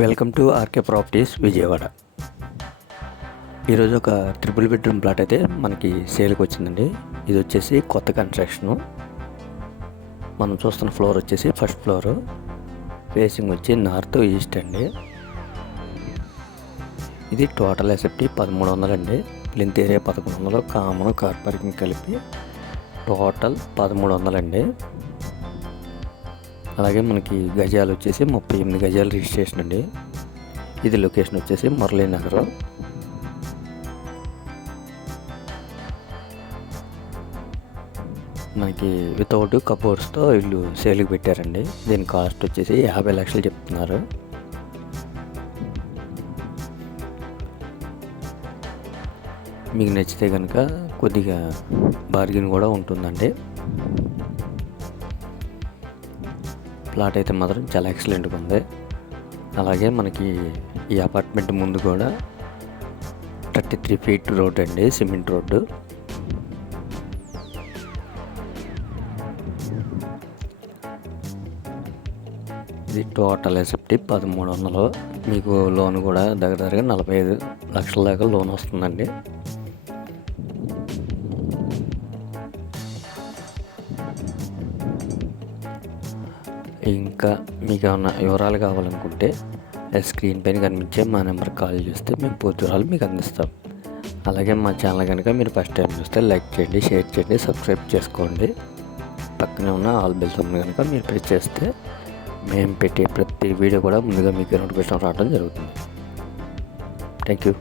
Welcome to RK properties Vijayawada. ఈరోజు ఒక triple bedroom plot అయితే మనకి సేల్కి వచ్చిందండి. ఇది వచ్చేసి కొత్త కన్స్ట్రక్షను. మనం చూస్తున్న ఫ్లోర్ వచ్చేసి ఫస్ట్ ఫ్లోరు, ఫేసింగ్ వచ్చి నార్త్ ఈస్ట్ అండి. ఇది టోటల్ ఎస్ఎఫ్టీ 1300 అండి. Plinth area 1100, common car parking కలిపి టోటల్ 1300 అండి. అలాగే మనకి గజాలు వచ్చేసి 38 గజాలు రిజిస్ట్రేషన్ అండి. ఇది లొకేషన్ వచ్చేసి మురళీనగర్. మనకి వితౌట్ కబోర్డ్స్తో ఇల్లు సేల్కి పెట్టారండి. దీని కాస్ట్ వచ్చేసి 50 లక్షలు చెప్తున్నారు. మీకు నచ్చితే కనుక కొద్దిగా బార్గెన్ కూడా ఉంటుందండి. ప్లాట్ అయితే మాత్రం చాలా ఎక్సలెంట్గా ఉంది. అలాగే మనకి ఈ అపార్ట్మెంట్ ముందు కూడా 33 ఫీట్ రోడ్ అండి, సిమెంట్ రోడ్డు. ఇది టోటల్ ఎస్ఎఫ్టీ 1300. మీకు లోన్ కూడా దగ్గరగా 45 లక్షల దాకా లోన్ వస్తుందండి. ఇంకా మీకు ఏమైనా వివరాలు కావాలనుకుంటే స్క్రీన్ పైన కనిపించే మా నెంబర్కి కాల్ చేస్తే మేము పూర్తి వివరాలు మీకు అందిస్తాం. అలాగే మా ఛానల్ కనుక మీరు ఫస్ట్ టైం చూస్తే లైక్ చేయండి, షేర్ చేయండి, సబ్స్క్రైబ్ చేసుకోండి. పక్కనే ఉన్న ఆల్ బెల్ సింబల్ కనుక మీరు ప్రెస్ చేస్తే మేము పెట్టే ప్రతి వీడియో కూడా ముందుగా మీకు నోటిఫికేషన్ రావడం జరుగుతుంది. Thank you.